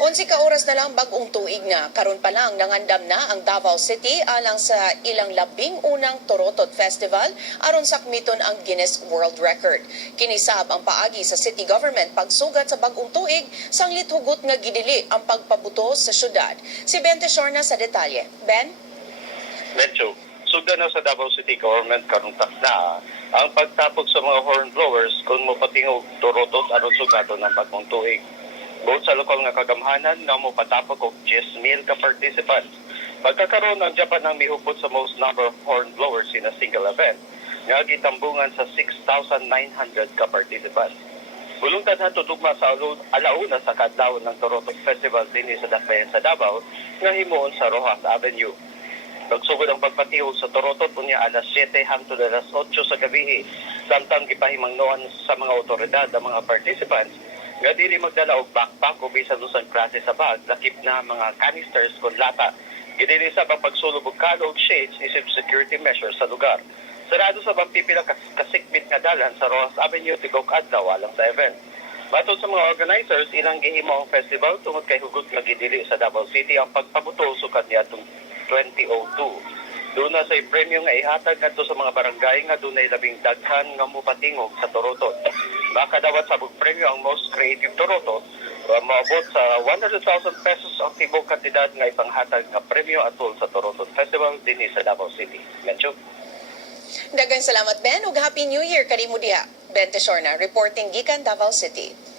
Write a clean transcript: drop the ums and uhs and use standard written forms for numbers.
11 ka oras na lang bag-ong tuig na. Karon pa lang nangandam na ang Davao City alang sa ilang labing unang Torotot Festival aron sakmiton ang Guinness World Record. Kinisab ang paagi sa city government pagsugat sa bag-ong tuig sanglit hugot nga gidili ang pagpabuto sa syudad. Si Ben Teshorna sa detalye. Ben? Medyo sugda na sa Davao City Government karong na ang pagtapok sa mga horn blowers kung mopatingog Torotot aron sugaton ng bagong tuig. Bukod sa lokal nga kagamhanan nga mopatapok og 10,000 ka participants. Pagkakaroon ang Japan ang mihupot sa most number of horn blowers in a single event nga gitambungan sa 6,900 ka participants. Bulungtad na tutugma sa alauna sa kadlawon ng Torotot Festival dinhi sa Dakbayan sa Davao nga himuon sa Rojas Avenue. Nagsugod ang pagpatihog sa Torotot unya alas 7 hangtod alas 8 sa gabi. Samtang gipahimangnoan sa mga otoridad ang mga participants nga dili magdala og backpack o bisan usang klase sa bag, lakip na mga canisters kon lata. Gidili sa pagsulub og kalo og shades isip security measures sa lugar. Sarado sa pipila kasikbit nga dalan sa Rojas Avenue tigok adlaw alang sa event. Matod sa mga organizers, ilang gihimo ang festival tungod kay hugot nga gidili sa Davao City ang pagpabuto sukad niadtong 2002. Doon na sa premyo nga ihatag kadto sa mga barangay nga dunay labing daghan nga mopatingog sa Torotot. Makadawat sa premyo ang most creative Torotot, maabot sa 100,000 pesos ang tibok kantidad nga ipanghatag nga premyo atol sa Torotot Festival dinhi sa Davao City. Medyo. Daghang salamat Ben ug Happy New Year kanimo diha. Ben Teshorna reporting gikan Davao City.